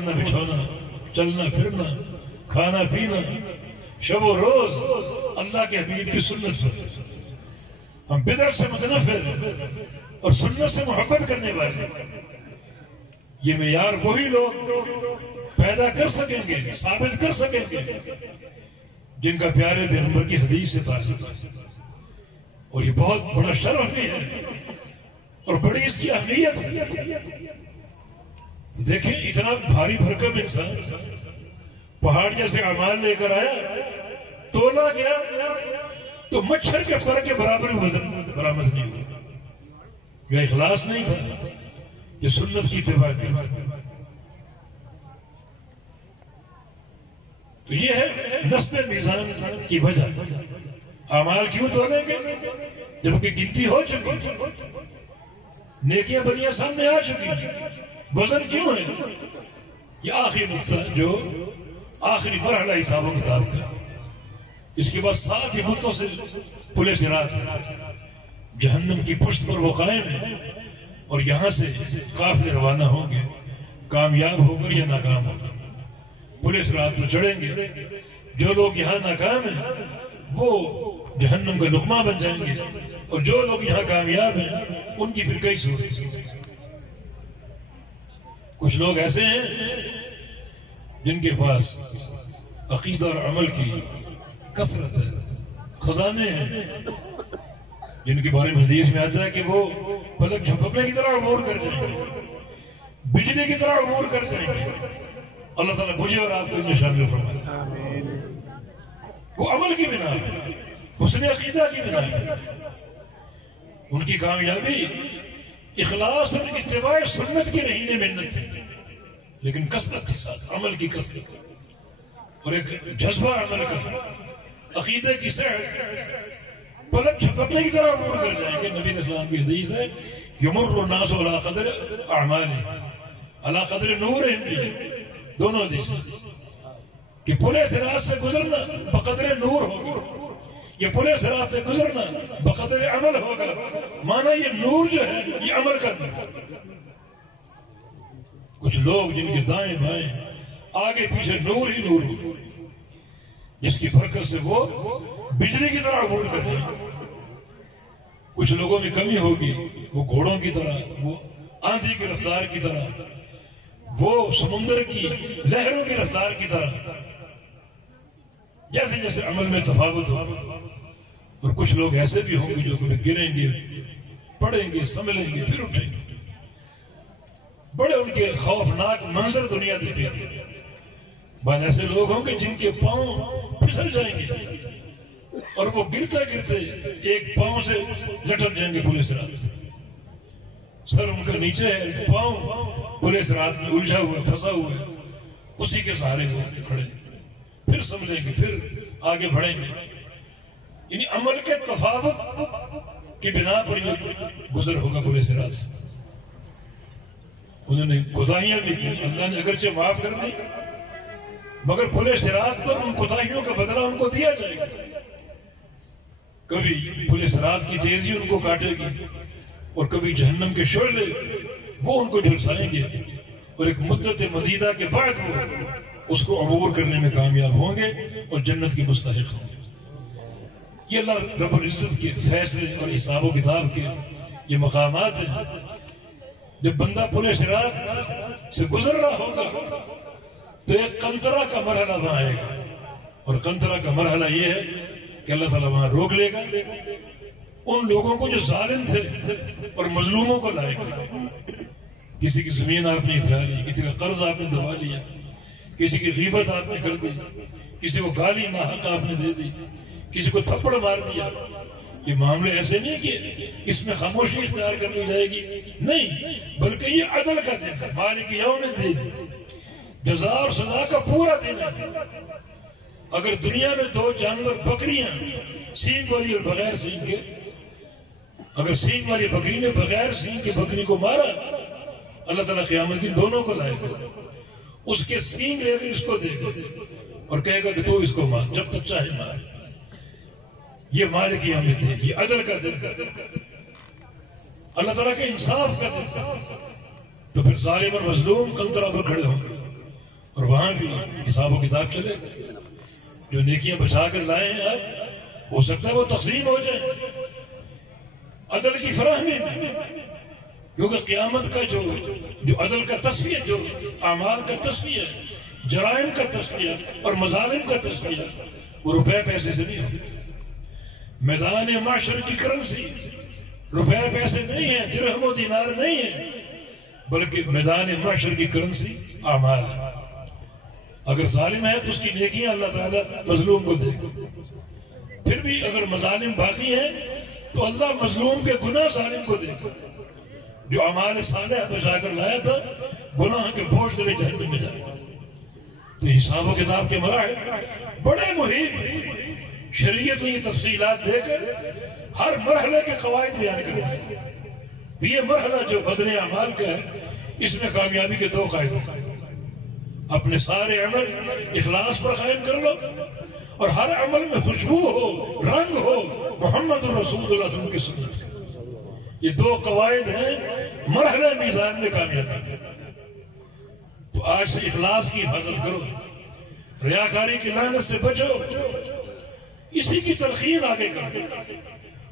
اوڑھنا بچھونا، چلنا پھرنا، کھانا پینا، شب و روز اللہ کے حبیب کی سنت پر ہم بدعت سے متنفر اور سنت سے محبت کرنے والے، یہ معیار وہی لوگ پیدا کر سکیں گے، ثابت کر سکیں گے جن کا پیارے پیغمبر کی حدیث سے تعلق ہے۔ اور یہ بہت بڑا شرف بھی ہے اور بڑی اس کی اہمیت ہے۔ دیکھیں اتنا بھاری بھرکم انسان پہاڑ جیسے اعمال لے کر آیا، تولا گیا تو مچھر کے پر کے برابر وزن برآمد نہیں ہوا۔ یہ اخلاص نہیں تھا، یہ سنت کی اتباع نہیں تھی۔ تو یہ ہے نصب میزان کی وجہ۔ اعمال کیوں تولیں گے جبکہ گنتی ہو چکی، نیکیاں بدیاں سامنے آ چکی، وزن کیوں ہے؟ یہ آخری نقطہ جو آخری مرحلہ حساب و کتاب کا، اس کے بعد 7 ہی مدتوں سے پلے صراط جہنم کی پشت پر وہ قائم ہے، اور یہاں سے قافلے روانہ ہوں گے، کامیاب ہو کر یا ناکام ہو کر پلے صراط پر چڑھیں گے۔ جو لوگ یہاں ناکام ہیں وہ جہنم کا لقمہ بن جائیں گے، اور جو لوگ یہاں کامیاب ہیں ان کی پھر کئی صورتیں۔ کچھ لوگ ایسے ہیں جن کے پاس عقیدہ اور عمل کی کثرت ہے، خزانے ہیں، جن کے بارے میں حدیث میں آتا ہے کہ وہ پلک جھپکنے کی طرح عبور کر جائیں گے، بجلی کی طرح عبور کر جائیں گے۔ اللہ تعالیٰ مجھے اور آپ کو ان میں شامل فرمائے۔ وہ عمل کی بنا ہے، حسن عقیدہ کی بنا ہے، ان کی کامیابی اخلاص اور اتباع سنت کی رہی محنت تھی، لیکن کثرت کے ساتھ، عمل کی کثرت اور ایک جذبہ عمل کا، عقیدے کی صحت، پلک جھپکنے کی طرح عبور کر جائیں گے۔ نبی اسلام کی حدیث ہے یمر الناس علی قدر اعمالہم علی قدر نورہم، دونوں حدیث کہ پلے صراط سے گزرنا بقدر نور ہوگا، یہ پلے صراط سے گزرنا بقدر عمل ہوگا۔ مانا یہ نور جو ہے یہ عمل کا نور۔ کچھ لوگ جن کے دائیں بائیں آگے پیچھے نور ہی نور ہو، جس کی برکت سے وہ بجلی کی طرح عبور کر جائیں گے۔ کچھ لوگوں میں کمی ہوگی، وہ گھوڑوں کی طرح، وہ آندھی کی رفتار کی طرح، وہ سمندر کی لہروں کی رفتار کی طرح، جیسے جیسے عمل میں تفاوت ہو۔ اور کچھ لوگ ایسے بھی ہوں گے جو کبھی گریں گے، پڑیں گے، سنبھلیں گے، پھر اٹھیں گے۔ بڑے ان کے خوفناک منظر دنیا دیکھیں گے۔ بعد ایسے لوگ ہوں گے جن کے پاؤں پھسل جائیں گے اور وہ گرتے گرتے ایک پاؤں سے لٹک جائیں گے پلے صراط۔ سر ان کا نیچے ہے، پاؤں پلے صراط میں الجھا ہوا ہے، پھنسا ہوا ہے، اسی کے سہارے وہ کھڑے، پھر سمجھیں گے، پھر آگے بڑھیں گے۔ یعنی عمل کے تفاوت کی بنا پر یہ گزر ہوگا پلے صراط سے۔ انہوں نے کوتاہیاں بھی کی، اللہ نے اگرچہ معاف کر دی، مگر پلے صراط پر ان کوتاہیوں کا بدلہ ان کو دیا جائے گا۔ کبھی پلے صراط کی تیزی ان کو کاٹے گی، اور کبھی جہنم کے شعلے وہ ان کو جھلسائیں گے، اور ایک مدت مدیدہ کے بعد وہ اس کو عبور کرنے میں کامیاب ہوں گے اور جنت کی مستحق ہوں گے۔ یہ اللہ رب العزت کے فیصلے اور حساب و کتاب کے یہ مقامات ہیں۔ جب بندہ پلے صراط سے گزر رہا ہوگا تو ایک قنطرہ کا مرحلہ وہاں آئے گا، اور قنطرہ کا مرحلہ یہ ہے کہ اللہ تعالیٰ وہاں روک لے گا ان لوگوں کو جو ظالم تھے اور مظلوموں کو لائے گا۔ کسی کی زمین آپ نے اتھرا لی، کسی کا قرض آپ نے دبا لیا، کسی کی غیبت آپ نے کر دی، کسی کو گالی ناحق آپ نے دے دی، کسی کو تھپڑ مار دیا۔ یہ معاملے ایسے نہیں کہ اس میں خاموشی اختیار کرنی جائے گی، نہیں، بلکہ یہ عدل کا دن ہے، مالک یوم الدین، جزا اور سزا کا پورا دن ہے۔ اگر دنیا میں 2 جانور، بکریاں، سینگ والی اور بغیر سینگ کے، اگر سینگ والی بکری نے بغیر سینگ کی بکری کو مارا، اللہ تعالیٰ قیامت دن دونوں کو لائے گا، اس کے سینگ لے کر اس کو دے گا اور کہے گا کہ تو اس کو مار، جب تک چاہے مار۔ یہ مالک یوم الدین، یہ عدل کا دن، اللہ تعالیٰ کے انصاف کا دن۔ تو پھر ظالم اور مظلوم قنطرہ پر کھڑے ہوں گے، اور وہاں بھی حساب و کتاب چلے گا. جو نیکیاں بچا کر لائے ہیں آپ، ہو سکتا ہے وہ تقسیم ہو جائے عدل کی فراہمی میں، کیونکہ قیامت کا جو عدل کا تصفیہ، جو اعمال کا تصفیہ، جرائم کا تصفیہ اور مظالم کا تصفیہ، وہ روپے پیسے سے نہیں ہوتا. میدان معاشر کی کرنسی روپے پیسے نہیں ہیں، درہم و دینار نہیں ہیں، بلکہ میدان معاشر کی کرنسی اعمال ہے. اگر ظالم ہے تو اس کی نیکیاں اللہ تعالیٰ مظلوم کو دے گا. پھر بھی اگر مظالم باقی ہیں تو اللہ مظلوم کے گناہ ظالم کو دے گا. جو اعمال صالح بچا کر لایا تھا، گناہ کے بوجھ دلے جہنم میں جائے گا. تو حساب و کتاب کے مراحل بڑے مہم، شریعت نے یہ تفصیلات دے کر ہر مرحلے کے قواعد بیان کر دیں. یہ مرحلہ جو بدن اعمال کا ہے، اس میں کامیابی کے دو قاعدے ہیں. اپنے سارے عمل اخلاص پر قائم کر لو، اور ہر عمل میں خوشبو ہو، رنگ ہو محمد رسول اللہ صلی اللہ علیہ وسلم کی سنت کا. یہ دو قواعد ہیں مرحلہ میزان میں کامیابی. تو آج سے اخلاص کی حفاظت کرو، ریاکاری کی لعنت سے بچو، اسی کی تلقین آگے کرو،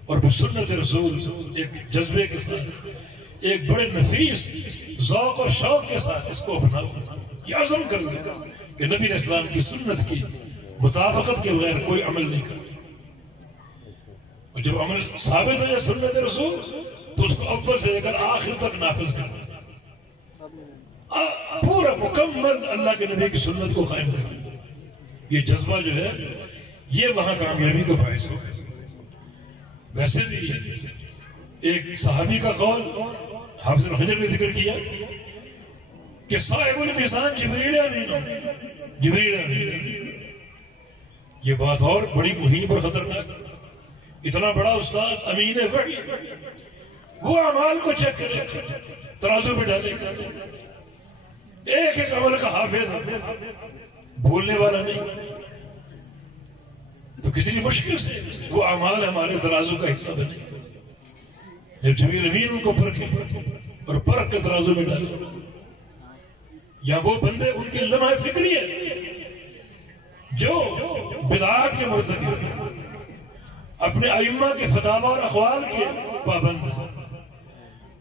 اور پھر سنت رسول ایک جذبے کے ساتھ، ایک بڑے نفیس ذوق اور شوق کے ساتھ اس کو اپناؤ. یہ عزم کر لیں کہ نبی علیہ السلام کی سنت کی مطابقت کے بغیر کوئی عمل نہیں کرنا. اور جب عمل ثابت ہو جائے سنت رسول، تو اس کو اول سے لے کر آخر تک نافذ کرنا، پورا مکمل اللہ کے نبی کی سنت کو قائم کرنا. یہ جذبہ جو ہے یہ وہاں کامیابی کا باعث ہو. ویسے بھی ایک صحابی کا قول حافظ حجر نے ذکر کیا کہ صاحب المیزان جبریل امین، جبریل امین. یہ بات اور بڑی مہیم اور خطرناک. اتنا بڑا استاد امین وحی، وہ اعمال کو چیک کرے، ترازو پہ ڈالے، ایک ایک عمل کا حافظ، بھولنے والا نہیں. تو کتنی مشکل سے وہ اعمال ہمارے ترازو کا حصہ بنے. جب جبریل امین ان کو پرکھے اور پرکھ کے ترازو میں ڈالے، یا وہ بندے ان کے لمحہ فکری ہے جو بدعات کے مرتکب ہیں، اپنے ائمہ کے فتاوی اور اقوال کے پابند ہیں،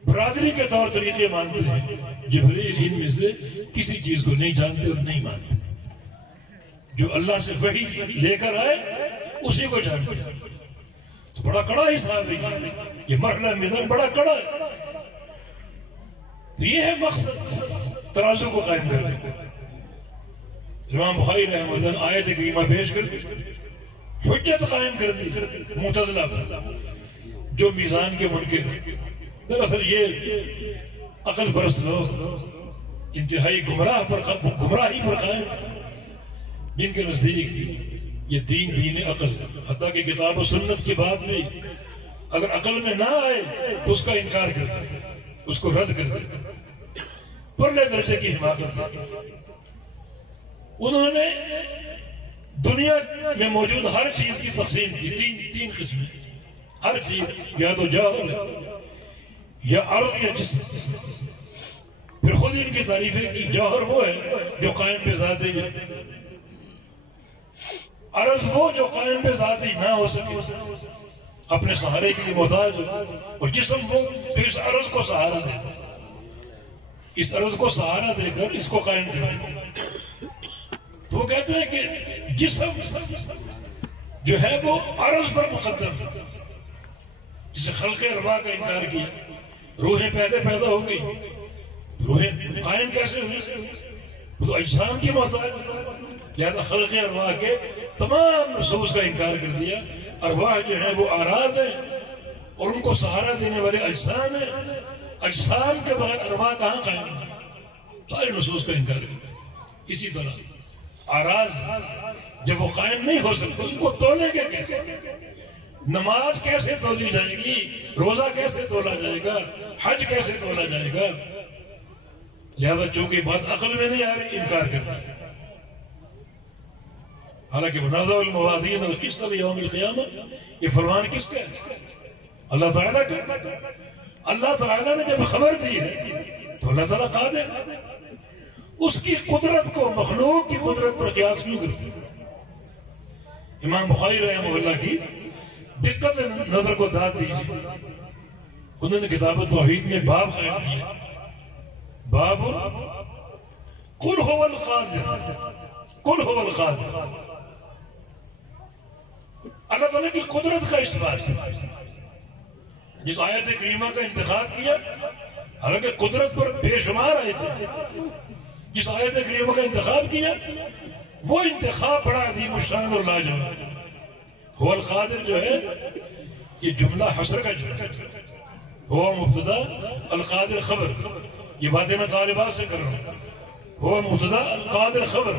برادری کے طور طریقے مانتے ہیں. جبریل ان میں سے کسی چیز کو نہیں جانتے اور نہیں مانتے. جو اللہ سے وحی لے کر آئے اسی کو جانتے ہیں. تو بڑا کڑا حساب ہے یہ مرحلہ میدان، بڑا کڑا ہے. تو یہ ہے مقصد ترازو کو قائم کرنے کا. امام بخاری رحمہ اللہ آیت کریمہ پیش کر دی، حجت قائم کر دی معتزلہ پر جو میزان کے منکر ہیں. دراصل یہ عقل پرست لوگ انتہائی گمراہی پر قائم، جن کے نزدیک یہ دین عقل ہے. حتیٰ کہ کتاب و سنت کی بات بھی اگر عقل میں نہ آئے تو اس کا انکار کر دیتے، اس کو رد کر دیتے، پرلے درجے کی حماقت ہے. انہوں نے دنیا میں موجود ہر چیز کی تقسیم کی تین قسمیں. ہر چیز یا تو جوہر ہے، یا عرض یا جسم. پھر خود ان کی تعریفیں کی. جوہر وہ ہے جو قائم پہ ذاتی ہے، عرض وہ جو قائم پہ ذاتی نہ ہو سکے، اپنے سہارے کے لیے محتاج ہو، اور جسم وہ جو اس عرض کو سہارا دے، اس عرض کو سہارا دے کر اس کو قائم کرے. تو وہ کہتے ہیں کہ جسم جو ہے وہ عرض پر مقدم ہے. جسے خلق ارواح کا انکار کیا، روحیں پہلے پیدا ہو گئی، روحیں قائم کیسے ہوئی؟ وہ تو اجسام کی محتاج، لہذا خلق ارواح کے تمام نصوص کا انکار کر دیا. ارواح جو ہیں وہ اعراض ہیں اور ان کو سہارا دینے والے اجسام ہیں. اجسام کے بغیر ارواح کہاں قائم ہے؟ سارے نصوص کا انکار کر دیا. اسی طرح اعراض جب وہ قائم نہیں ہو سکتے ان کو تولیں گے کیسے؟ نماز کیسے تولی جائے گی؟ روزہ کیسے تولا جائے گا؟ حج کیسے تولا جائے گا؟ لہذا چونکہ بات عقل میں نہیں آ رہی، انکار کرنا ہے. حالانکہ منازع الموازین القسط لیوم القیامہ، یہ فرمان کس کا ہے؟ اللہ تعالیٰ کا. اللہ تعالیٰ نے جب خبر دی ہے تو اللہ تعالیٰ قادر ہے. اس کی قدرت کو مخلوق کی قدرت پر قیاس کیوں کرتے؟ امام بخاری رحمہ اللہ کی دقت نظر کو داد دیجیے. انہوں نے کتاب توحید میں باب قائم کیا، باب قل هو القادر، قل هو القادر. اللہ تعالیٰ کی قدرت کا اثبات. جس آیت کریمہ کا انتخاب کیا، حالانکہ قدرت پر بے شمار آئے تھے، جس آیت کریمہ کا انتخاب کیا وہ انتخاب بڑا عظیم الشان اور لاجواب. هو القادر جو ہے یہ جملہ حصر کا جملہ، ہوا مبتدا القادر خبر. یہ باتیں میں طالبات سے کر رہا ہوں. ہوا مبتدا القادر خبر،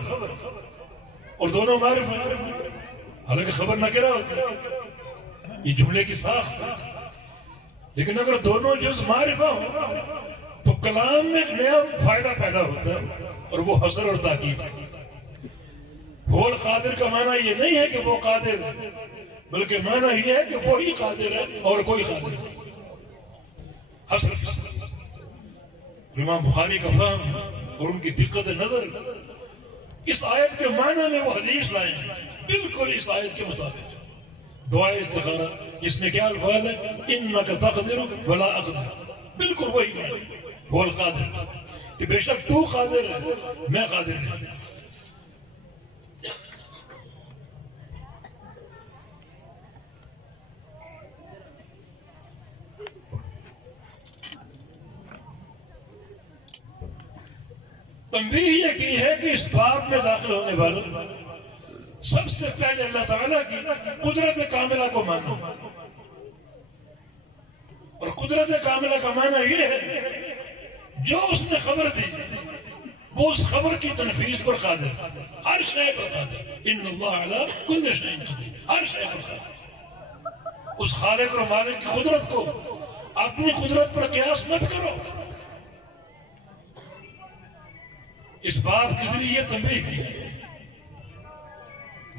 اور دونوں معرف ہیں، حالانکہ خبر نکرہ ہوتی ہے، یہ جملے کی ساخت ہے. لیکن اگر دونوں جز معرفہ ہو تو کلام میں ایک نیا فائدہ پیدا ہوتا ہے، اور وہ حصر اور تاکید ہے. هو القادر کا معنی یہ نہیں ہے کہ وہ قادر ہے، بلکہ معنی یہ ہے کہ وہی قادر ہے اور کوئی قادر نہیں. حصر امام بخاری کا فہم اور ان کی دقت نظر اس آیت کے معنی میں وہ حدیث لائے ہیں بالکل اس آیت کے مطابق. دعائے استخارہ جس میں کیا الفاظ ہے؟ انک تقدر ولا اقدر، بالکل وہی معنی. وہ القادر کہ بے شک تو قادر ہے، میں قادر نہیں. تنبیہ یہ کی ہے کہ اس باب میں داخل ہونے والوں سب سے پہلے اللہ تعالیٰ کی قدرت کاملہ کو مانو. اور قدرت کاملہ کا معنی یہ ہے جو اس نے خبر دی وہ اس خبر کی تنفیذ پر قادر، ہر شے پر قادر. ان اللہ علی کل شیء قدیر، ہر شے پر قادر. اس خالق اور مالک کی قدرت کو اپنی قدرت پر قیاس مت کرو. اس باب کے ذریعے یہ تنبیہ کی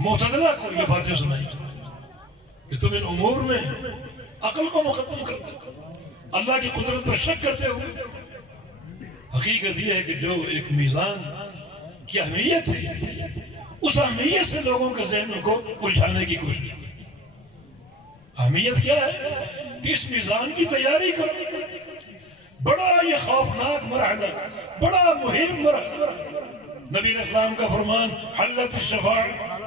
معتزلہ کو یہ باتیں سنائی کہ تم ان امور میں عقل کو مقدم کرتے ہو، اللہ کی قدرت پر شک کرتے ہو. حقیقت یہ ہے کہ جو ایک میزان کی اہمیت ہے اس اہمیت سے لوگوں کے ذہنوں کو الجھانے کی کوشش. اہمیت کیا ہے کہ اس میزان کی تیاری کرو. بڑا یہ خوفناک مرحلہ، بڑا مہم مرحلہ. نبی اسلام کا فرمان حلت الشفاعہ،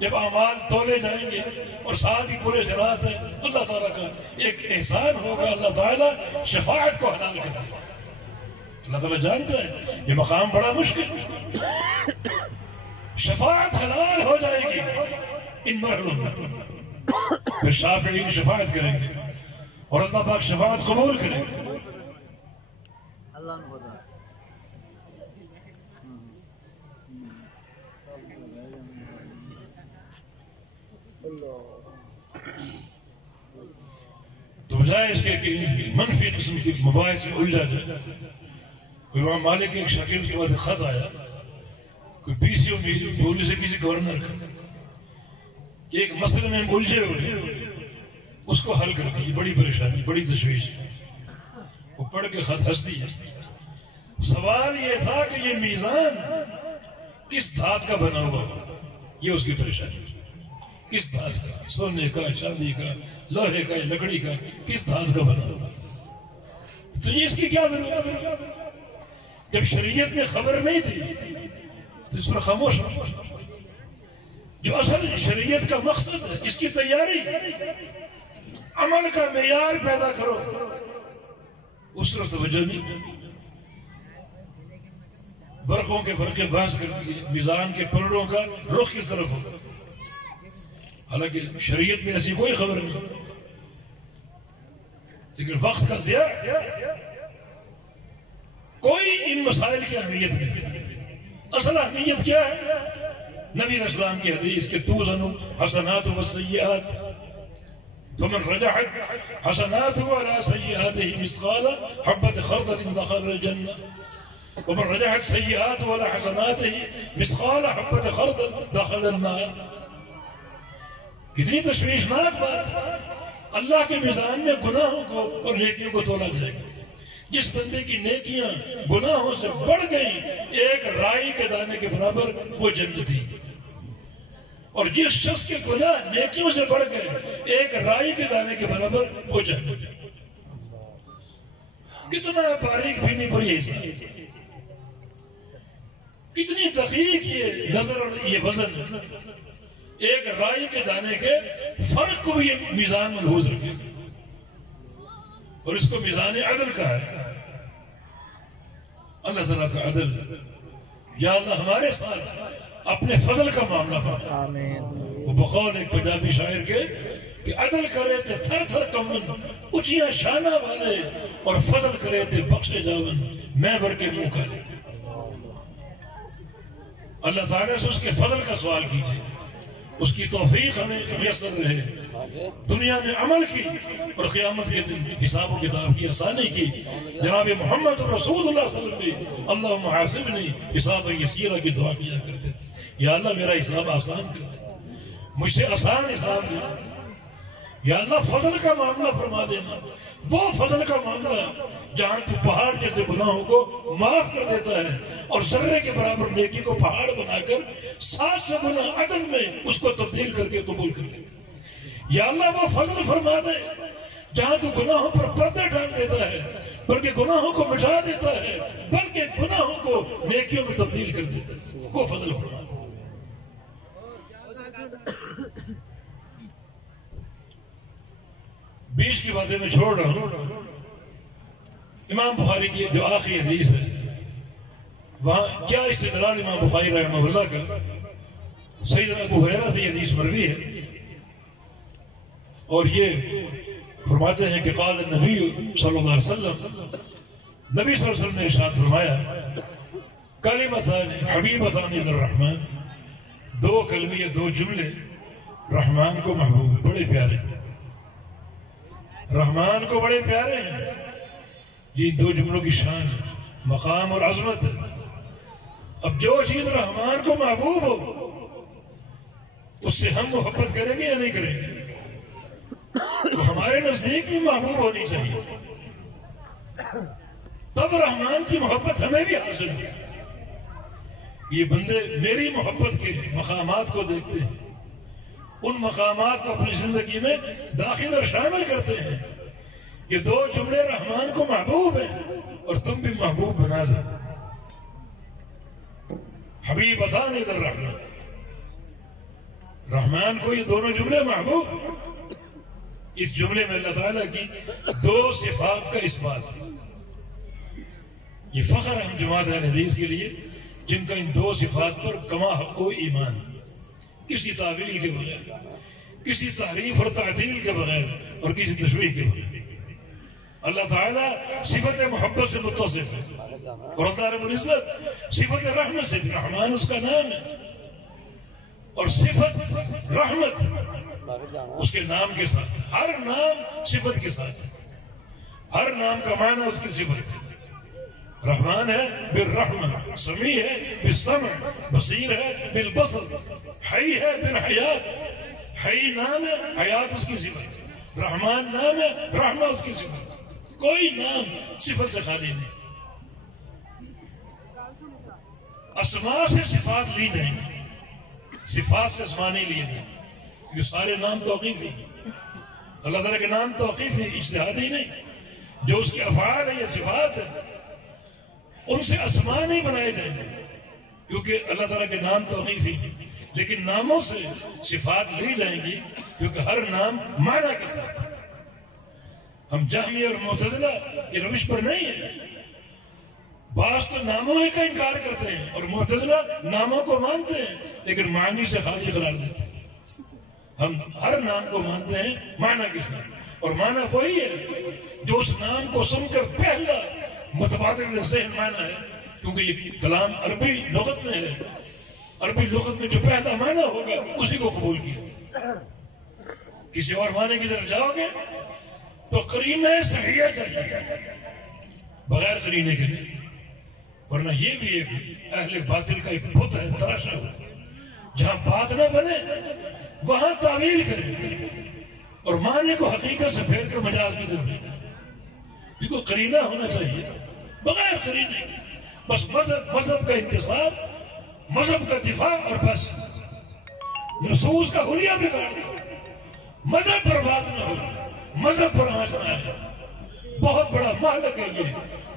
جب اعمال تولے جائیں گے اور ساتھ ہی پورے صراط ہے، اللہ تعالیٰ کا ایک احسان ہوگا، اللہ تعالیٰ شفاعت کو حلال کرے گا. اللہ تعالیٰ جانتا ہے یہ مقام بڑا مشکل. شفاعت حلال ہو جائے گی ان مرحلوں میں، پھر شافعین شفاعت کریں گے اور اللہ پاک شفاعت قبول کرے گا. تو بجائے اس کے کہ منفی قسم کی مباحث میں الجھا جائے. امام مالک کے ایک شاگرد کے بعد خط آیا کوئی PCO دھولی سے کسی گورنر کا کہ ایک مسئلے میں الجھے ہوئے، اس کو حل کر دی. بڑی پریشانی، بڑی تشویش. وہ پڑھ کے خط ہنس دیا. سوال یہ تھا کہ یہ میزان کس دھات کا بنا ہوا ہو، یہ اس کی پریشانی. کس دھات کا؟ سونے کا، چاندی کا، لوہے کا، لکڑی کا، کس دھات کا بنا ہوا؟ تو یہ اس کی کیا ضرورت ہے؟ جب شریعت نے خبر نہیں تھی تو اس پر خاموش رہو. جو اصل شریعت کا مقصد ہے اس کی تیاری، عمل کا معیار پیدا کرو، اس طرف توجہ نہیں. برقوں کے فرقے بحث کر دیجیے، میزان کے پلڑوں کا رخ کس طرف ہوگا. حالانکہ شریعت میں ایسی کوئی خبر نہیں، لیکن وقت کا ضیاع، کوئی ان مسائل کی اہمیت نہیں. اصل اہمیت کیا ہے؟ نبی اسلام کی حدیث کہ توزن حسنات والسیئات فمن رجحت حسناته على سيئاته مثقال حبة خردل دخل الجنة ومن رجحت سيئاته على حسناته مثقال حبة خردل دخل النار. کتنی تشویشناک بات. اللہ کے میزان میں گناہوں کو اور نیکیوں کو تولا جائے گا. جس بندے کی نیکیاں گناہوں سے بڑھ گئیں ایک رائی کے دانے کے برابر وہ جنتی، اور جس شخص کے گناہ نیکیوں سے بڑھ گئے ایک رائی کے دانے کے برابر وہ جنت۔ کتنا باریک بینی پر یہ حساب، کتنی دقیق یہ نظر اور یہ وزن، ایک رائی کے دانے کے فرق کو بھی یہ میزان ملحوظ رکھے، اور اس کو میزان عدل کا ہے۔ اللہ تعالیٰ کا عدل، یا اللہ ہمارے ساتھ اپنے فضل کا معاملہ فرما۔ وہ بقول ایک پنجابی شاعر کے کہ عدل کرے تے تھر تھر کمن اچیاں شانہ والے، اور فضل کرے تے بخشے جاون میں بھر کے منہ کرے۔ اللہ تعالیٰ سے اس کے فضل کا سوال کیجئے، اس کی توفیق ہمیں میسر رہے، دنیا میں عمل کی اور قیامت کے دن حساب و کتاب کی آسانی کی۔ جناب محمد رسول اللہ صلی اللہ علیہ وسلم اللہم حاسبنی حسابا یسیرا کی دعا کیا کرتے، یا اللہ میرا حساب آسان کر دے، مجھ سے آسان حساب دے، یا اللہ فضل کا معاملہ فرما دینا، وہ فضل کا معاملہ جہاں تو پہاڑ جیسے گناہوں کو معاف کر دیتا ہے اور ذرے کے برابر نیکی کو پہاڑ بنا کر 700 گنا عدل میں اس کو تبدیل کر کے قبول کر لیتا ہے۔ یا اللہ وہ فضل فرما دے جہاں تو گناہوں پر پردے ڈال دیتا ہے، بلکہ گناہوں کو مٹا دیتا ہے، بلکہ گناہوں کو نیکیوں میں تبدیل کر دیتا ہے، وہ فضل فرما دے۔ بیچ کی باتیں میں چھوڑ رہا ہوں۔ امام بخاری کی جو آخری حدیث ہے، وہاں کیا استدلال امام بخاری رحمہ اللہ کا، سیدنا ابو ہریرہ سے یہ حدیث مروی ہے، اور یہ فرماتے ہیں کہ قال النبی صلی اللہ علیہ وسلم، نبی صلی اللہ علیہ وسلم نے ارشاد فرمایا، کلمتان حبیبتان للرحمن، دو کلمے، دو جملے رحمان کو محبوب ہیں، بڑے پیارے ہیں، رحمان کو بڑے پیارے ہیں۔ یہ دو جملوں کی شان ہے، مقام اور عظمت ہے۔ اب جو چیز رحمان کو محبوب ہو اس سے ہم محبت کریں گے یا نہیں کریں گے؟ تو ہمارے نزدیک بھی محبوب ہونی چاہیے، تب رحمان کی محبت ہمیں بھی حاصل ہے۔ یہ بندے میری محبت کے مقامات کو دیکھتے ہیں، ان مقامات کو اپنی زندگی میں داخل اور شامل کرتے ہیں۔ یہ دو جملے رحمان کو محبوب ہیں اور تم بھی محبوب بنا دو۔ حبیبتان للرحمن، رحمان کو یہ دونوں جملے محبوب۔ اس جملے میں اللہ تعالیٰ کی دو صفات کا اثبات ہے۔ یہ فخر ہے ہم جماعت اہل حدیث کے لیے جن کا ان دو صفات پر کما حق و ایمان، کسی تعویل کے بغیر، کسی تحریف اور تعطیل کے بغیر اور کسی تشبیہ کے بغیر۔ اللہ تعالیٰ صفت محبت سے متصف ہے، اور اللہ رب العزت صفت رحمت سے بھی، رحمان اس کا نام ہے، اور صفت رحمت اس کے نام کے ساتھ، ہر نام صفت کے ساتھ، ہر نام کا معنی اس کی صفت ہے۔ رحمان ہے بالرحمہ، سمیع ہے بالسمع، بصیر ہے بالبصر، حی ہے بالحیات، حی نام ہے، حیات اس کی صفت ہے، رحمان نام ہے، رحمہ اس کی صفت ہے۔ کوئی نام صفت سے خالی نہیں۔ اسماء سے صفات لی جائیں گی، صفات سے اسماء نہیں لیے جائیں گے۔ یہ سارے نام توقیفی ہیں، اللہ تعالیٰ کے نام توقیفی ہیں، اجتہادی نہیں۔ جو اس کے افعال ہیں یا صفات ہیں ان سے اسماء نہیں بنائے جائیں گے، کیونکہ اللہ تعالیٰ کے نام توقیفی ہیں، لیکن ناموں سے صفات لی جائیں گی کیونکہ ہر نام معنی کے ساتھ ہے۔ ہم جہمی اور معتزلہ یہ روش پر نہیں ہے۔ بعض تو ناموں کا انکار کرتے ہیں اور معتزلہ ناموں کو مانتے ہیں لیکن معنی سے خالی قرار دیتے ہیں۔ ہم ہر نام کو مانتے ہیں معنی کے ساتھ، اور معنی وہی ہے جو اس نام کو سن کر پہلا متبادل ذہن معنی ہے، کیونکہ یہ کلام عربی لغت میں ہے، عربی لغت میں جو پہلا معنی ہوگا اسی کو قبول کیا۔ کسی اور معنی کی طرف جاؤ گے تو قرینہ صحیحہ چاہیے، بغیر قرینے کے نہیں، ورنہ یہ بھی ایک اہل باطل کا ایک بت ہے تراشا ہوا، جہاں بات نہ بنے وہاں تعویل کرے اور معنی کو حقیقت سے پھیر کر مجاز کی طرف لے۔ یہ کوئی قرینہ ہونا چاہیے، بغیر قرینے بس مذہب کا انتصاب، مذہب کا دفاع، اور بس نصوص کا حلیہ بگاڑ دیا، مذہب برباد نہ ہو، مذہب پر آنچنا ہے، بہت بڑا مہلک ہے یہ،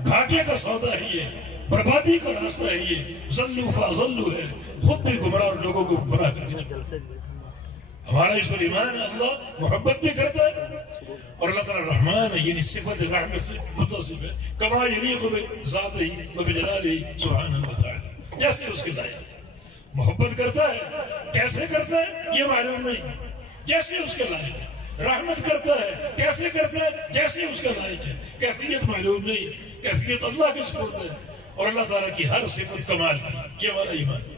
گھاٹے کا سودا ہے یہ، بربادی کا راستہ ہے یہ، ضلوا فاضلوا ہے، خود بھی گمراہ اور لوگوں کو گمراہ کر کے۔ ہمارا اس پر ایمان ہے، اللہ محبت بھی کرتا ہے اور اللہ تعالیٰ رحمان ہے، یعنی صفت رحمت سے متصف ہے، کما یلیق بذاتہ و بجلالہ سبحانہ و تعالی، جیسے اس کے لائق محبت کرتا ہے، کیسے کرتا ہے یہ معلوم نہیں، جیسے اس کے لائق ہے، رحمت کرتا ہے، کیسے کرتا ہے جیسے اس کا لائق ہے، کیفیت معلوم نہیں، کیفیت اللہ کے سپرد ہے، اور اللہ تعالیٰ کی ہر صفت کمال کی، یہ ہمارا ایمان ہے،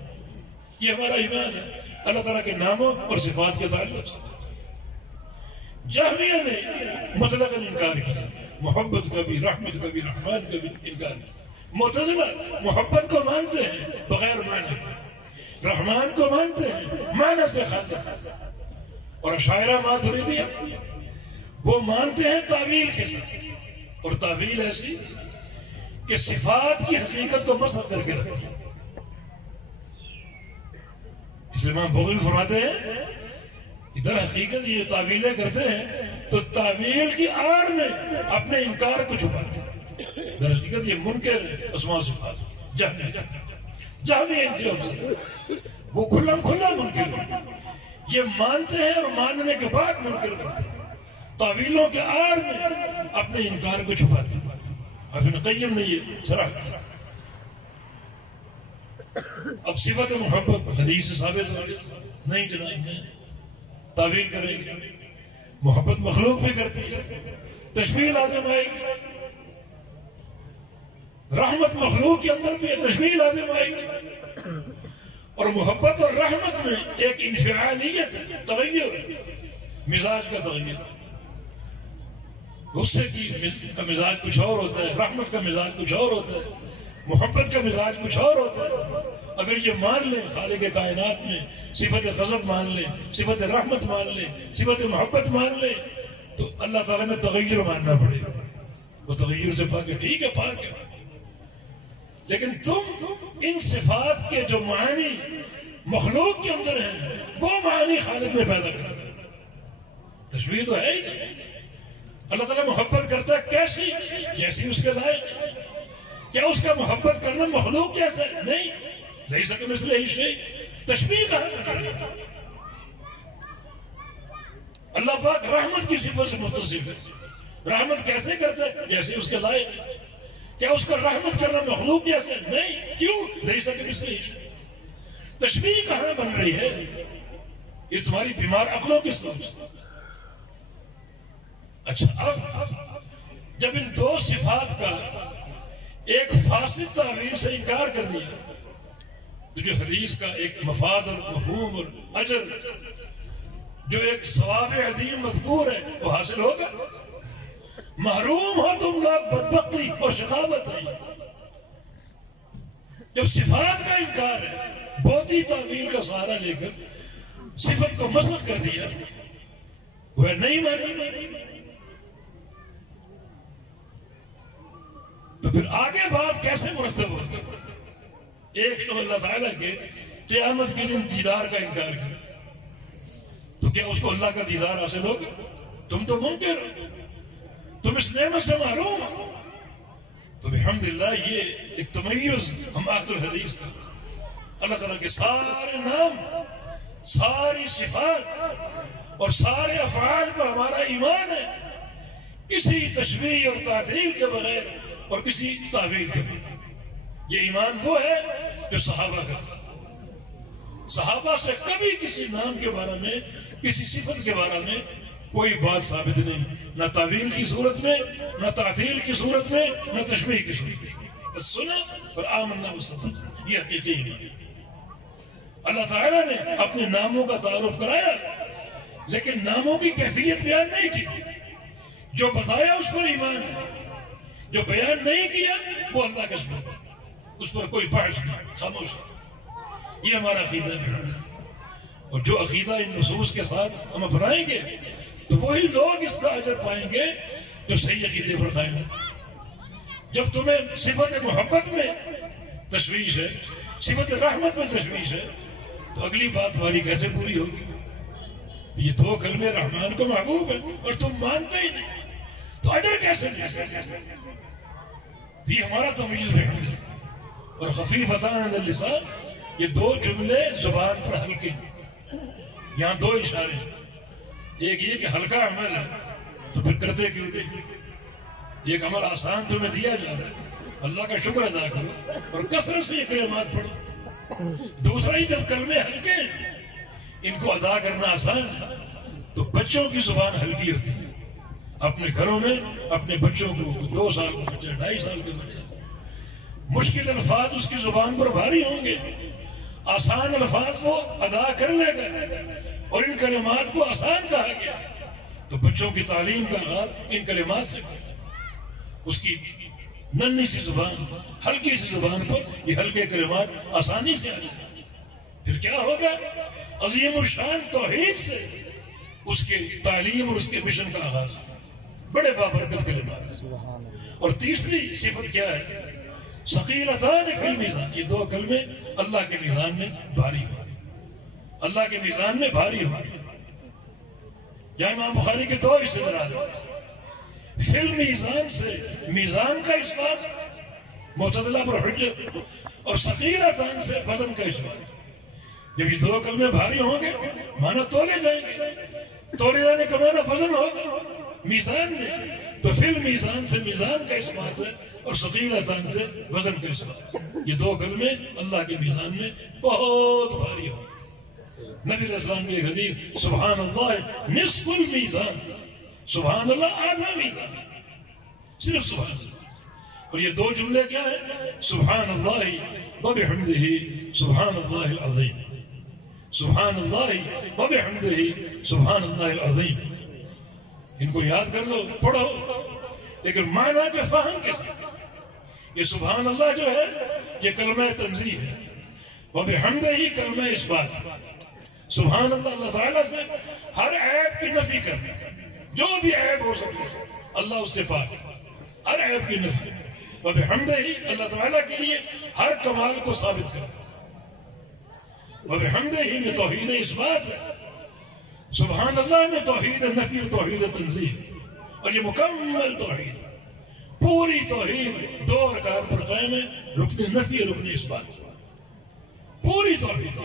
یہ ہمارا ایمان ہے اللہ تعالیٰ کے ناموں اور صفات کے تعلق سے۔ جہمیہ نے مطلقاً انکار کیا، محبت کا بھی، رحمت کا بھی، رحمان کا بھی انکار کیا۔ معتزلہ محبت کو مانتے ہیں بغیر معنی، رحمان کو مانتے ہیں معنی سے خالی، اور اشاعرہ ماتریدیہ وہ مانتے ہیں تعویل کے ساتھ، اور تعویل ایسی کہ صفات کی حقیقت کو مسخ کر کے رکھتی ہے۔ اس لیے امام بغوی فرماتے ہیں ادھر حقیقت یہ تعویلیں کرتے ہیں تو تعویل کی آڑ میں اپنے انکار کو چھپاتے ہیں، در حقیقت یہ منکر ہے اسماء و صفات، جہمیہ ان سے وہ کھلا منکر ہے، یہ مانتے ہیں اور ماننے کے بعد منکر کرتے ہیں، تعویلوں کے آڑ میں اپنے انکار کو چھپاتے ہیں۔ ابن قیم نے یہ صراح کیا۔ اب صفت محبت حدیث سے ثابت ہو نہیں جناب، نہیں تعویل کریں گے، محبت مخلوق بھی کرتی ہے، تشبیہ لازم آئے گی، رحمت مخلوق کے اندر بھی تشبیہ لازم آئے گی، اور محبت اور رحمت میں ایک انفعالیت ہے، تغیر ہے، مزاج کا تغیر، غصے کا مزاج کچھ اور ہوتا ہے، رحمت کا مزاج کچھ اور ہوتا ہے، محبت کا مزاج کچھ اور ہوتا ہے۔ اگر یہ مان لیں خالق کائنات میں صفت غضب مان لیں، صفت رحمت مان لیں، صفت محبت مان لیں، تو اللہ تعالیٰ میں تغیر ماننا پڑے گا، وہ تغیر سے پاک ہے، ٹھیک ہے پاک ہے، لیکن تم ان صفات کے جو معنی مخلوق کے اندر ہیں وہ معنی خالق میں پیدا کرتے، تشبیہ تو ہے ہی نہیں۔ اللہ تعالیٰ محبت کرتا ہے کیسی؟ جیسی اس کے لائق۔ کیا اس کا محبت کرنا مخلوق جیسا ہے؟ نہیں سکے مثل ہی شیء، تشبیہ کہاں کرے؟ اللہ پاک رحمت کی صفت سے متصف ہے، رحمت کیسے کرتا ہے؟ جیسے اس کے لائق۔ کیا اس کا رحمت کرنا مخلوق جیسا ہے؟ نہیں، کیوں؟ نہیں سکے مثل ہی شیء، تشبیہ کہاں بن رہی ہے؟ یہ تمہاری بیمار عقلوں کی سوچ۔ اچھا، اب جب ان دو صفات کا ایک فاسد تعبیر سے انکار کر دیا تو جو حدیث کا ایک مفاد اور مفہوم اور اجر، جو ایک ثواب عظیم مذکور ہے، وہ حاصل ہوگا؟ محروم ہو تم لوگ بدبختی اور شقاوت ہے۔ جب صفات کا انکار ہے، بہتی تعبیر کا سہارا لے کر صفت کو مسخ کر دیا، وہ نہیں مانی، تو پھر آگے بات کیسے مرتب ہوتی؟ ایک شخص اللہ تعالیٰ کے قیامت کے دن دیدار کا انکار کرے تو کیا اس کو اللہ کا دیدار حاصل ہوگا؟ تم تو منکر ہو، تم اس نعمت سے محروم ہو۔ تو الحمدللہ یہ ایک تمیز ہم آخر الحدیث کا، اللہ تعالیٰ کے سارے نام، ساری صفات اور سارے افعال پر ہمارا ایمان ہے، کسی تشبیہ اور تعطیل کے بغیر اور کسی تعویل کے بغیر۔ یہ ایمان وہ ہے جو صحابہ کا تھا۔ صحابہ سے کبھی کسی نام کے بارے میں، کسی صفت کے بارے میں کوئی بات ثابت نہیں، نہ تعویل کی صورت میں، نہ تعطیل کی صورت میں، نہ تشبیہ کی صورت میں، بس سنا اور آمنا وصدقنا، یہ حقیقی ایمان۔ اللہ تعالیٰ نے اپنے ناموں کا تعارف کرایا لیکن ناموں کی کیفیت بیان نہیں کی، جو بتایا اس پر ایمان ہے، جو بیان نہیں کیا وہ اللہ کا شکر ہے، اس پر کوئی بحث نہیں، خاموش۔ یہ ہمارا عقیدہ ہے، اور جو عقیدہ ان نصوص کے ساتھ ہم اپنائیں گے تو وہی لوگ اس کا اجر پائیں گے جو صحیح عقیدے پر قائم ہیں۔ جب تمہیں صفت محبت میں تشویش ہے، صفت رحمت میں تشویش ہے، تو اگلی بات تمہاری کیسے پوری ہوگی؟ یہ دو کلمے رحمان کو محبوب ہے اور تم مانتے ہی نہیں، تو اجر کیسے ملے؟ یہ ہمارا تمیز رحمت ہے۔ اور خفیفتان علی اللسان، یہ دو جملے زبان پر ہلکے ہیں۔ یہاں دو اشارے ہیں، ایک یہ کہ ہلکا عمل ہے تو پھر کرتے کیوں نہیں؟ ایک عمل آسان تمہیں دیا جا رہا ہے، اللہ کا شکر ادا کرو اور کثرت سے یہ کلمات پڑھو۔ دوسرا ہی جب کلمے ہلکے ہیں، ان کو ادا کرنا آسان ہے، تو بچوں کی زبان ہلکی ہوتی ہے۔ اپنے گھروں میں اپنے بچوں کو، 2 سال کا بچہ، 2.5 سال کا بچہ، مشکل الفاظ اس کی زبان پر بھاری ہوں گے، آسان الفاظ وہ ادا کر لے گا، اور ان کلمات کو آسان کہا گیا، تو بچوں کی تعلیم کا آغاز ان کلمات سے کرتا ہے۔ اس کی ننھی سی زبان، ہلکی سی زبان پر یہ ہلکے کلمات آسانی سے آ جائیں۔ پھر کیا ہوگا؟ عظیم الشان توحید سے اس کے تعلیم اور اس کے مشن کا آغاز، بڑے بابرکت کلمات۔ اور تیسری صفت کیا ہے؟ ثقیلتان فی المیزان، یہ دو کلمے اللہ کے میزان میں بھاری ہو، اللہ کے میزان میں بھاری ہو۔ یا امام بخاری کے 2 استدلال ہیں۔ فی المیزان سے میزان کا اثبات، معتزلہ پر حجت، اور ثقیلتان سے وزن کا اثبات۔ جب یہ 2 کلمے بھاری ہوں گے، مانا تولے جائیں گے، تولے جانے کا مانا وزن ہوگا میزان میں، تو فی المیزان سے میزان کا اثبات ہے، اور ثقیلتان سے وزن کا اثبات۔ یہ 2 کلمے اللہ کے میزان میں بہت بھاری ہوں۔ نبی علیہ السلام کی ایک حدیث، سبحان اللہ نصف المیزان، سبحان اللہ آدھا میزان، صرف سبحان اللہ۔ اور یہ 2 جملے کیا ہیں؟ سبحان اللہ وبحمدہ سبحان اللہ العظیم، سبحان اللہ وبحمدہ سبحان اللہ العظیم۔ ان کو یاد کر لو، پڑھو، لیکن معنی کے فہم کے ساتھ۔ یہ سبحان اللہ جو ہے یہ کلمہ تنزیہ ہے، وبحمدہ ہی کلمہ اثبات۔ سبحان اللہ، اللہ تعالیٰ سے ہر عیب کی نفی کرنا، جو بھی عیب ہو سکتے ہیں اللہ اس سے پاک ہے، ہر عیب کی نفی۔ وبحمدہ ہی اللہ تعالیٰ کے لیے ہر کمال کو ثابت کرنا۔ وبحمدہ ہی میں توحید اثبات ہے، سبحان اللہ میں توحید نفی اور توحید تنزیہ، اور یہ مکمل توحید ہے، پوری توحید 2 ارکان پر قائم ہے، رکن نفی اور رکن اثبات، پوری توحید۔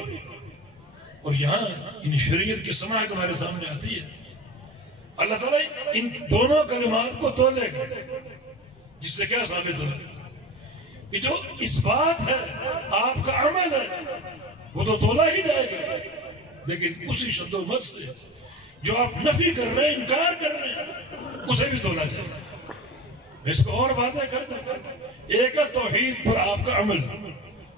اور یہاں ان شریعت کی سماعت ہمارے سامنے آتی ہے، اللہ تعالیٰ ان دونوں کلمات کو تولے گا، جس سے کیا ثابت ہو کہ جو اثبات ہے آپ کا عمل ہے وہ تو تولا ہی جائے گا، لیکن اسی شد و مد سے جو آپ نفی کر رہے ہیں، انکار کر رہے ہیں، اسے بھی تولا جائے گا۔ میں اس کو اور واضح کر دوں، ایک ہے توحید پر آپ کا عمل،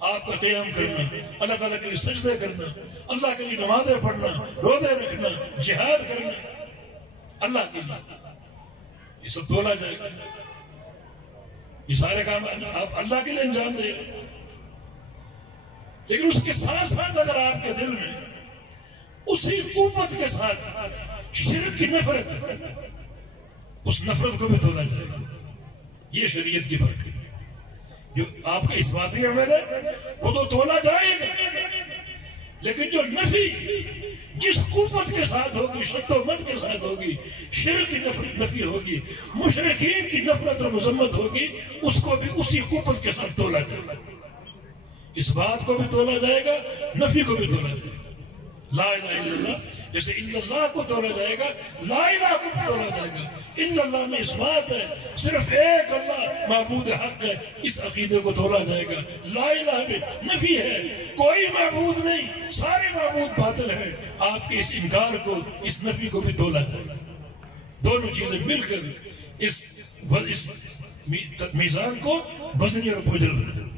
آپ کا قیام کرنا، اللہ تعالیٰ کے لیے سجدے کرنا، اللہ کے لیے نمازیں پڑھنا، روزے رکھنا، جہاد کرنا اللہ کے لیے، یہ سب تولا جائے گا۔ یہ سارے کام آپ اللہ کے لیے انجام دے گا، لیکن اس کے ساتھ ساتھ اگر آپ کے دل میں اسی قوت کے ساتھ شرک کی نفرت ہے، اس نفرت کو بھی تولا جائے گا۔ یہ شریعت کی برکت، جو آپ کا اثباتی عمل ہے وہ تو تولا جائے گا، لیکن جو نفی جس قوت کے ساتھ ہوگی، شد و مد کے ساتھ ہوگی، شرک کی نفی ہوگی، مشرکین کی نفرت اور مذمت ہوگی، اس کو بھی اسی قوت کے ساتھ تولا جائے گا۔ اس بات کو بھی تولا جائے گا، نفی کو بھی تولا جائے گا۔ لا الہ الا اللہ جیسے الا اللہ کو تولا جائے گا، لا الہ کو بھی تولا جائے گا۔ الا اللہ میں اس بات ہے صرف ایک اللہ معبود حق ہے، اس عقیدے کو تولا جائے گا۔ لا الہ میں نفی ہے، کوئی معبود نہیں، سارے معبود باطل ہیں، آپ کے اس انکار کو، اس نفی کو بھی تولا جائے گا۔ دونوں چیزیں مل کر اس میزان کو وزنی اور بوجھل بنا،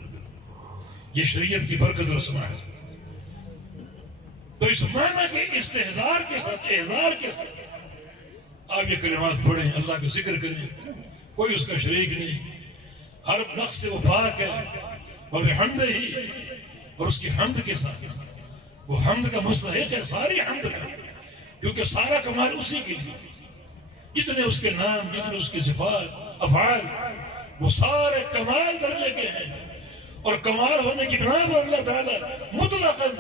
یہ شریعت کی برکت اور سماعت۔ تو اس معنی کے استحضار کے ساتھ، احضار کے ساتھ آپ یہ کلمات پڑھیں، اللہ کا ذکر کریں، کوئی اس کا شریک نہیں، ہر نقص سے وہ پاک ہے، اور حمد ہی، اور اس کی حمد کے ساتھ، وہ حمد کا مستحق ہے، ساری حمد کا، کیونکہ سارا کمال اسی کے لیے، جتنے اس کے نام، جتنے اس کی صفات، افعال، وہ سارے کمال درجے کے ہیں، اور کمال ہونے کی بنا پر اللہ تعالیٰ مطلقاً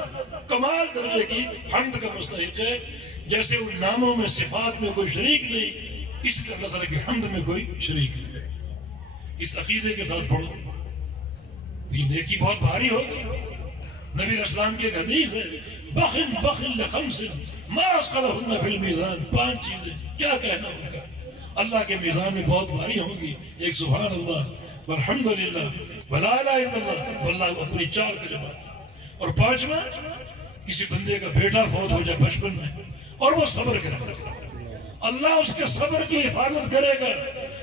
کمال درجے کی حمد کا مستحق ہے. جیسے ان ناموں میں صفات میں کوئی شریک نہیں، اسی طرح اللہ تعالیٰ کی حمد میں کوئی شریک نہیں. اس عقیدے کے ساتھ پڑھو تو یہ نیکی بہت بھاری ہوگی. نبی علیہ السلام کی ایک حدیث ہے، بخن بخن لخمس ما اثقلهن فی المیزان. 5 چیزیں کیا کہنا ان کا اللہ کے میزان میں بہت بھاری ہوں گی. ایک سبحان اللہ والحمدللہ ولا الہ الا اللہ واللہ اکبر، 4 کلمات. اور 5واں کسی بندے کا بیٹا فوت ہو جائے بچپن میں اور وہ صبر کرے، اللہ اس کے صبر کی حفاظت کرے گا.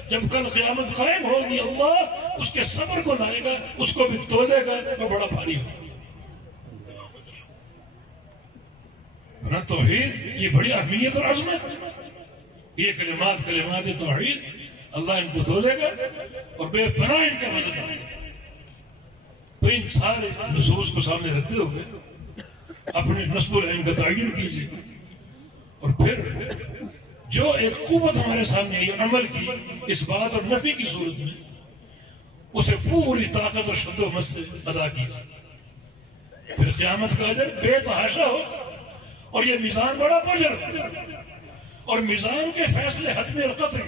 جب کل قیامت قائم ہوگی اللہ اس کے صبر کو لائے گا، اس کو بھی تولے گا، وہ بڑا بھاری ہوگا. توحید کی بڑی اہمیت اور عظمت، یہ کلمات توحید اللہ ان کو تولے گا اور بے پناہ ان کا وزن ہوگا. تو ان سارے نصوص کو سامنے رکھتے ہوئے اپنے نصب العین کا تعین کیجیے، اور پھر جو ایک قوت ہمارے سامنے ہے عمل کی، اس بات اور نفی کی صورت میں، اسے پوری طاقت اور شد و مت سے ادا کیجیے. پھر قیامت کا اجر بے تحاشا ہوگا. اور یہ میزان بڑا بجر، اور میزان کے فیصلے حتمی اور قطعی.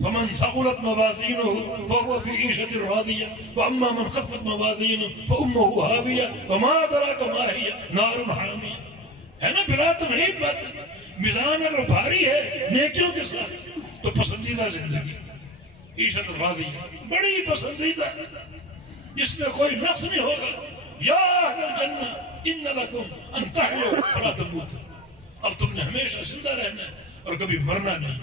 فمن ثقلت موازینہ فهو فی عیشۃ راضیہ واما من خفت موازینہ فامہ ہاویہ وما ادراک ما ہی نار حامیہ. ہے نا بلا تمہید بات. میزان اگر بھاری ہے نیکیوں کے ساتھ تو پسندیدہ زندگی عیشت راضیہ، بڑی پسندیدہ، جس میں کوئی نقص نہیں ہوگا. یا اہل الجنہ ان لکم ان تحیوا فلا تموتوا. اب تم نے ہمیشہ زندہ رہنا ہے اور کبھی مرنا نہیں.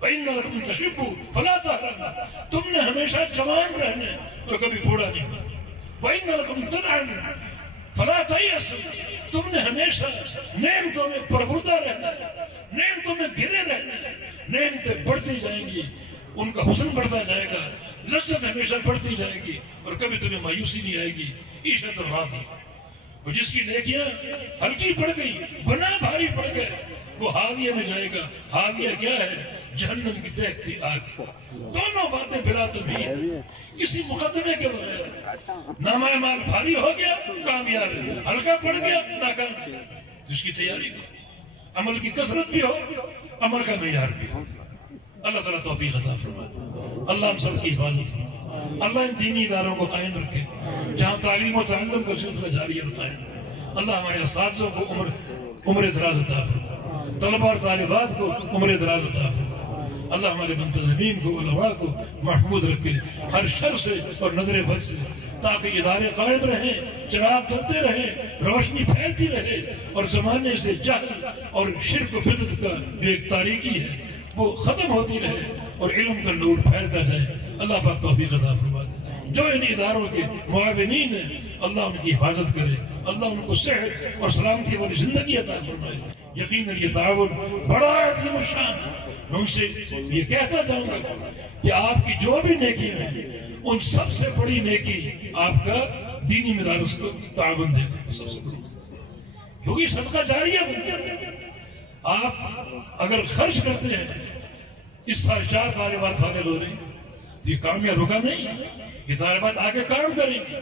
وَإِنَّ لَكُمْ تَشِبُّوا فَلَا تَحْرَمُوا. تم نے ہمیشہ جوان رہنا ہے اور کبھی بوڑھا نہیں ہونا. وَإِنَّ لَكُمْ تَنْعَمُوا فَلَا تَيْأَسُوا. تم نے ہمیشہ نعمتوں میں پروردہ رہنا ہے، نعمتوں میں گھرے رہنا ہے. نعمتیں بڑھتی جائیں گی، ان کا حسن بڑھتا جائے گا، لذت ہمیشہ بڑھتی جائے گی اور کبھی تمہیں مایوسی نہیں آئے گی. عیشت راضی. اور جس کی نیکیاں ہلکی پڑ گئی، گناہ بھاری پڑ گئے، وہ حاویہ میں جائے گا. حاویہ کیا ہے؟ جہنم کی دیکھتی آگ. دونوں باتیں بلا تمہید، کسی مقدمے کے بغیر. نامہ مال بھاری ہو گیا کامیاب ہے، ہلکا پڑ گیا ناکام. اس کی تیاری ہو، عمل کی کثرت بھی ہو، عمل کا معیار بھی ہو. اللہ تعالیٰ توفیق عطا فرمائے. اللہ ہم سب کی حفاظت فرمائے. اللہ ان دینی اداروں کو قائم رکھے جہاں تعلیم و تعلم کا سلسلہ جاری اور قائم. اللہ ہمارے اساتذوں کو عمر دراز عطا فرمائے، طلبہ اور طالبات کو عمر دراز عطا فرمائے. اللہ ہمارے منتظمین کو، علماء کو محفوظ رکھے ہر شر سے اور نظر بد سے، تاکہ ادارے قائم رہیں، چراغ جلتے رہیں، روشنی پھیلتی رہے، اور زمانے سے جہل اور شرک و بدعت کا جو ایک تاریکی ہے وہ ختم ہوتی رہے اور علم کا نور پھیلتا جائے. اللہ پاک توفیق عطا فرما دے. جو ان اداروں کے معاونین ہیں اللہ ان کی حفاظت کرے، اللہ ان کو صحت اور سلامتی والی زندگی عطا فرمائے. یقیناً یہ تعاون بڑا عظیم الشان ہے. میں ان سے یہ کہتا جاؤں گا کہ آپ کی جو بھی نیکیاں ہیں ان سب سے بڑی نیکی آپ کا دینی مدارس کو تعاون دینا سب سے بڑی، کیونکہ صدقہ جاریہ بنتا ہے. آپ اگر خرچ کرتے ہیں، اس سال 4 طالبات فارغ ہو رہی ہیں، یہ کام یا رکا نہیں. یہ طالبات آگے کام کریں گے.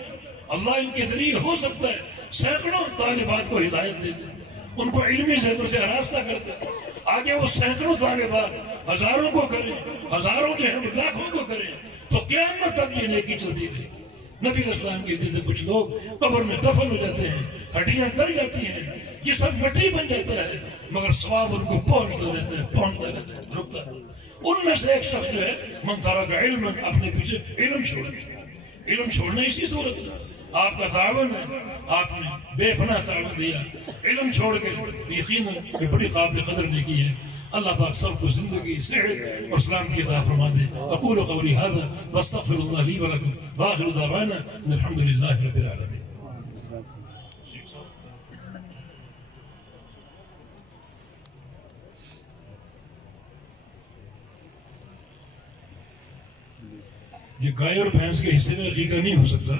اللہ ان کے ذریعے ہو سکتا ہے سینکڑوں طالبات کو ہدایت دے دے، ان کو علمی زیور سے آراستہ کر دے. آگے وہ سینکڑوں طالبات ہزاروں کو کریں، ہزاروں جو ہیں لاکھوں کو کریں، تو قیامت تک یہ نیکی چلتی رہے. نبی علیہ السلام کے جیسے کچھ لوگ قبر میں دفن ہو جاتے ہیں، ہڈیاں گل جاتی ہیں، یہ سب مٹی بن جاتا ہے، مگر ثواب ان کو پہنچتا رہتا ہے، رکتا ہے. ان میں سے ایک شخص جو ہے من ترک علم، اپنے پیچھے علم چھوڑ دیا. علم چھوڑنا اسی صورت میں آپ کا تعاون ہے. آپ نے بے پناہ تعاون دیا علم چھوڑ کے. یقیناً یہ بڑی قابل قدر نیکی ہے. اللہ پاک سب کو زندگی، صحت اور سلامتی عطا فرما دے. اقول قولی هذا واستغفر الله لي ولكم واخر دعوانا ان الحمد لله رب العالمين. یہ گائے اور بھینس کے حصے میں عقیقہ نہیں ہو سکتا.